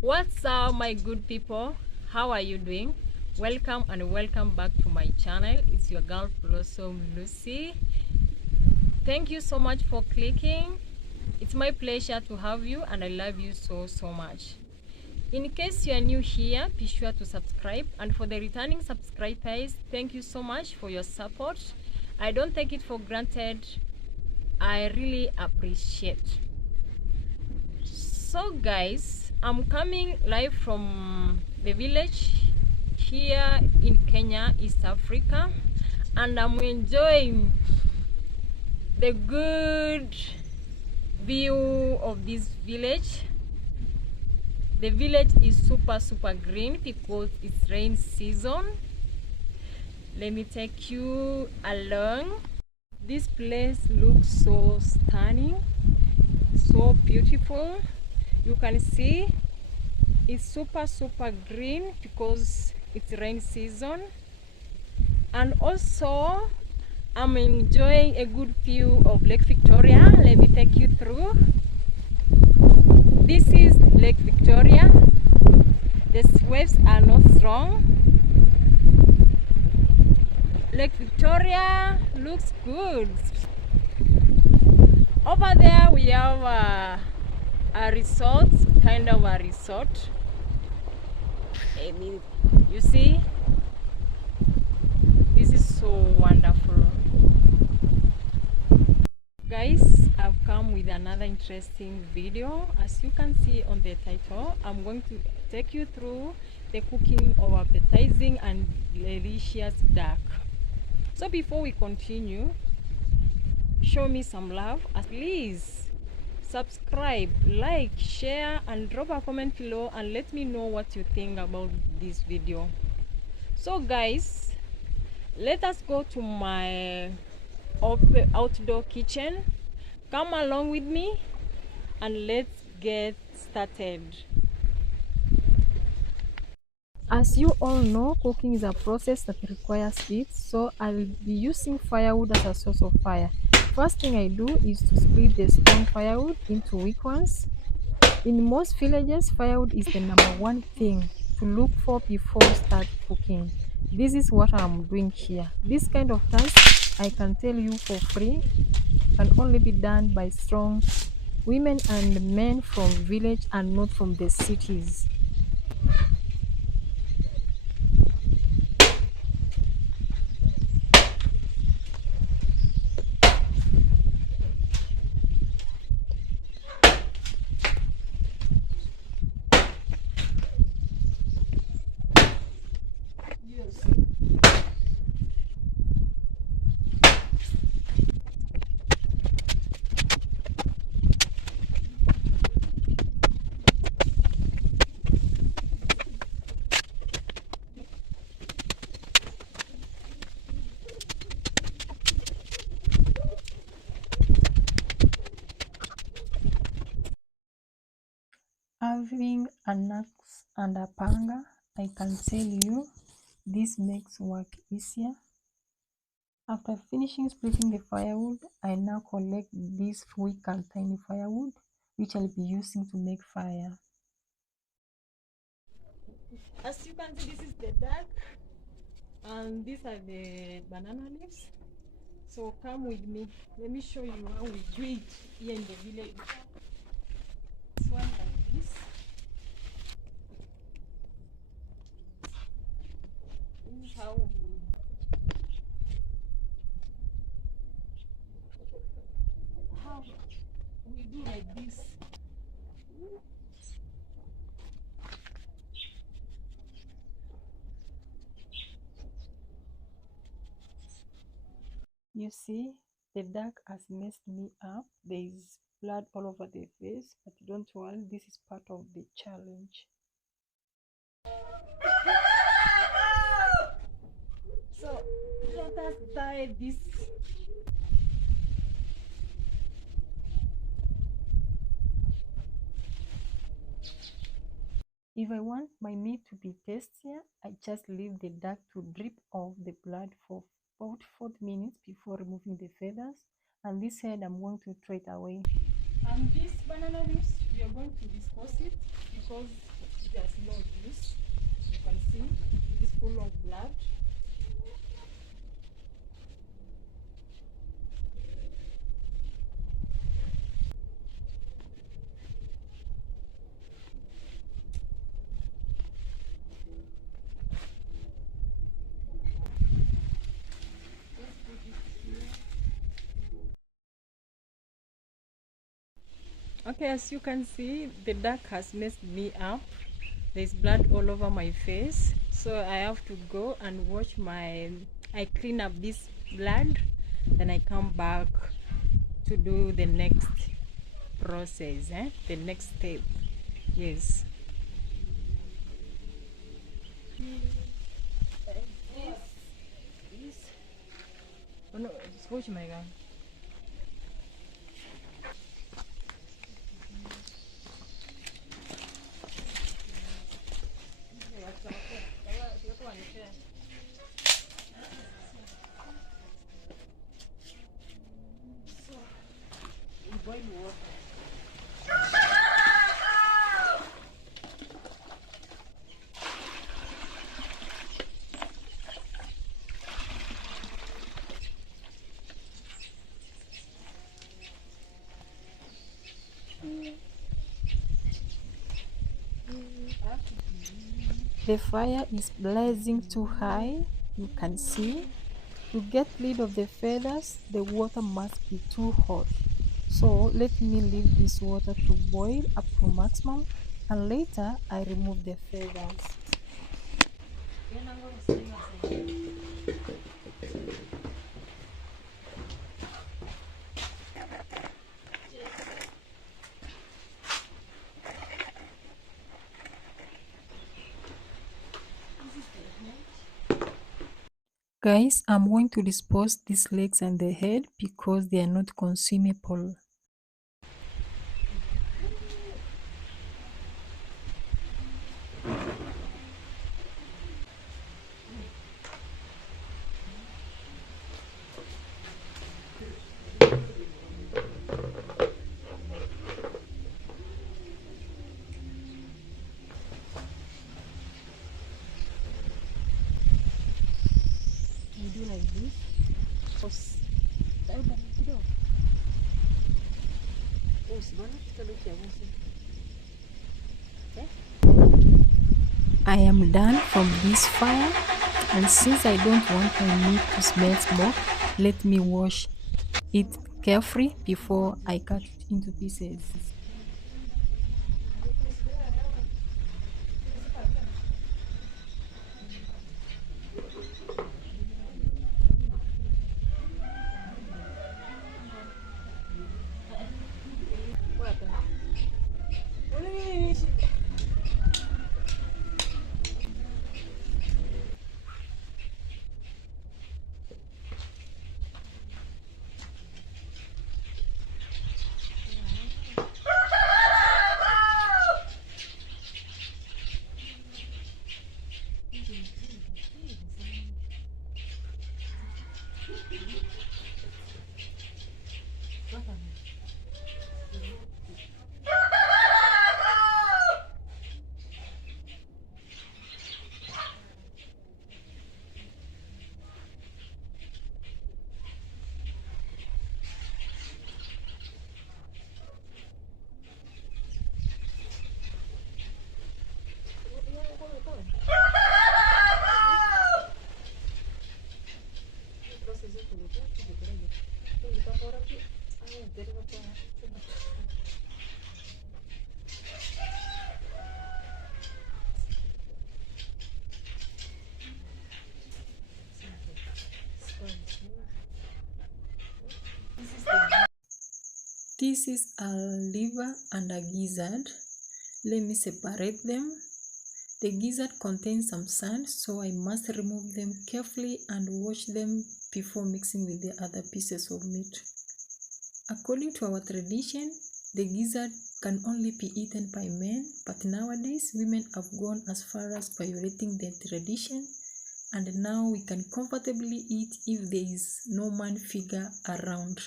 What's up, my good people? How are you doing? Welcome and welcome back to my channel. It's your girl Blossom Lucy. Thank you so much for clicking. It's my pleasure to have you, and I love you so much. In case you are new here, be sure to subscribe, and for the returning subscribers, thank you so much for your support. I don't take it for granted. I really appreciate. So guys, I'm coming live from the village here in Kenya, East Africa, and I'm enjoying the good view of this village. The village is super green because it's rain season. Let me take you along. This place looks so stunning, so beautiful. You can see it's super green because it's rain season, and also I'm enjoying a good view of Lake Victoria. Let me take you through. This is Lake Victoria. The waves are not strong. Lake Victoria looks good. Over there we have a resort, kind of a resort. I mean, you see, this is so wonderful. Guys, I've come with another interesting video. As you can see on the title, I'm going to take you through the cooking of appetizing and delicious duck. So before we continue, show me some love. Please subscribe, like, share, and drop a comment below and let me know what you think about this video. So guys, let us go to my outdoor kitchen. Come along with me and let's get started. As you all know, cooking is a process that requires heat, so I'll be using firewood as a source of fire. First thing I do is to split the strong firewood into weak ones. In most villages, firewood is the number one thing to look for before you start cooking. This is what I'm doing here. This kind of task, I can tell you for free, can only be done by strong women and men from village and not from the cities. Having an axe and a panga, I can tell you this makes work easier. After finishing splitting the firewood, I now collect this weak and tiny firewood, which I'll be using to make fire. As you can see, this is the duck, and these are the banana leaves. So come with me. Let me show you how we do it here in the village. This one like this. This is how we do like this. You see, the duck has messed me up. There is blood all over the face, but don't worry, this is part of the challenge. So let us tie this. If I want my meat to be tastier, I just leave the duck to drip off the blood for about 40 minutes before removing the feathers. And this head I'm going to throw it away. And these banana leaves, we are are going to discuss it because it has no juice. You can see it is full of blood. Okay, as you can see, the duck has messed me up. There's blood all over my face, so I have to go and wash I clean up this blood, then I come back to do the next process, the next step. Yes. Oh no, just wash my gown. Boil water. The fire is blazing too high, you can see. To get rid of the feathers, the water must be too hot. So let me leave this water to boil up to maximum, and later I remove the feathers. Guys, I'm going to dispose these legs and the head because they are not consumable. You do like this. I am done from this fire, and since I don't want my meat to smell smoke, let me wash it carefully before I cut it into pieces. This is a liver and a gizzard. Let me separate them. The gizzard contains some sand, so I must remove them carefully and wash them before mixing with the other pieces of meat. According to our tradition, the gizzard can only be eaten by men, but nowadays women have gone as far as violating their tradition, and now we can comfortably eat if there is no man figure around.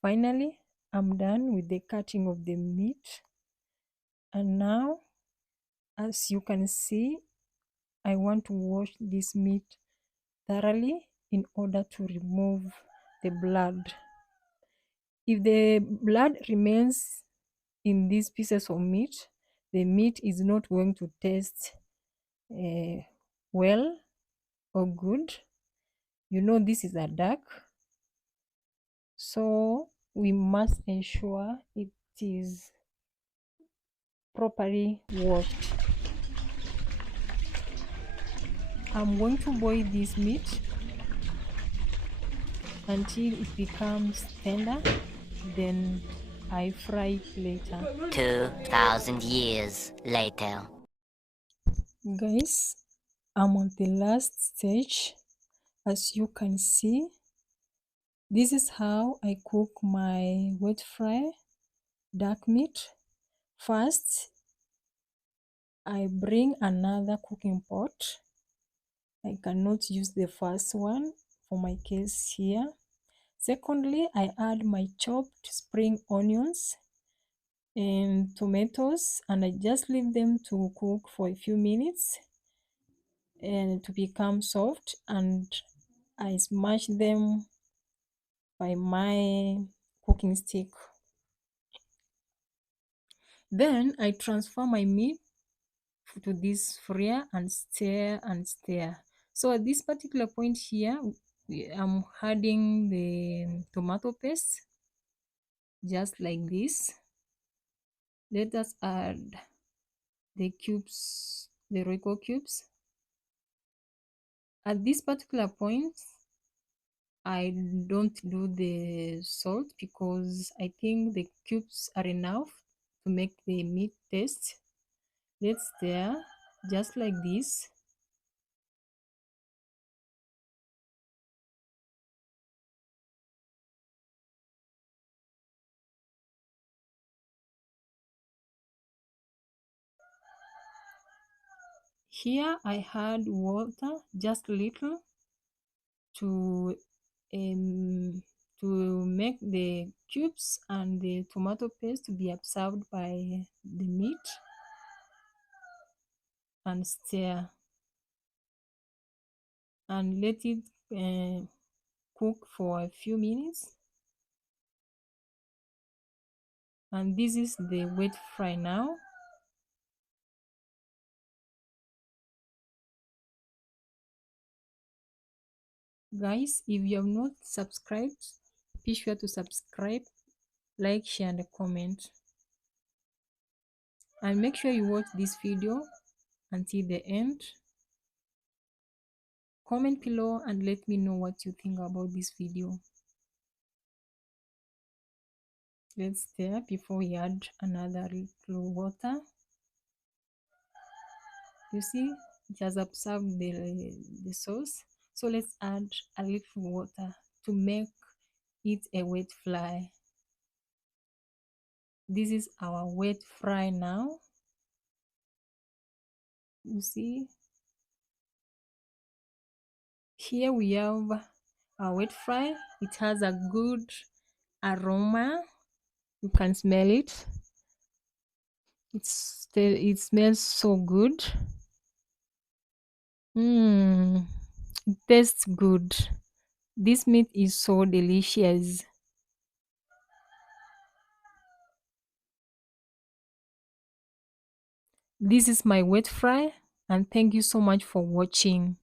Finally, I'm done with the cutting of the meat, and now, as you can see, I want to wash this meat thoroughly in order to remove the blood. If the blood remains in these pieces of meat, the meat is not going to taste well or good. You know, this is a duck, so we must ensure it is properly washed. I'm going to boil this meat until it becomes tender, then I fry it later. 2,000 years later. Guys, I'm on the last stage. As you can see, this is how I cook my wet fry duck meat. First, I bring another cooking pot. I cannot use the first one for my case here. Secondly, I add my chopped spring onions and tomatoes, and I just leave them to cook for a few minutes and to become soft, and I smash them by my cooking stick. Then I transfer my meat to this fryer and stir and stir. So at this particular point here, I'm adding the tomato paste just like this. Let us add the cubes, the Royco cubes. At this particular point, I don't do the salt because I think the cubes are enough to make the meat taste. Let's stir just like this. Here I add water, just little, to um, to make the cubes and the tomato paste to be absorbed by the meat, and stir and let it cook for a few minutes. And this is the wet fry now. Guys, if you have not subscribed, be sure to subscribe, like, share, and comment. And make sure you watch this video until the end. Comment below and let me know what you think about this video. Let's stir before we add another little water. You see, it has absorbed the sauce. So let's add a little water to make it a wet fry. This is our wet fry now. You see, here we have our wet fry. It has a good aroma. You can smell it. It smells so good. It tastes good. This meat is so delicious. This is my wet fry, and thank you so much for watching.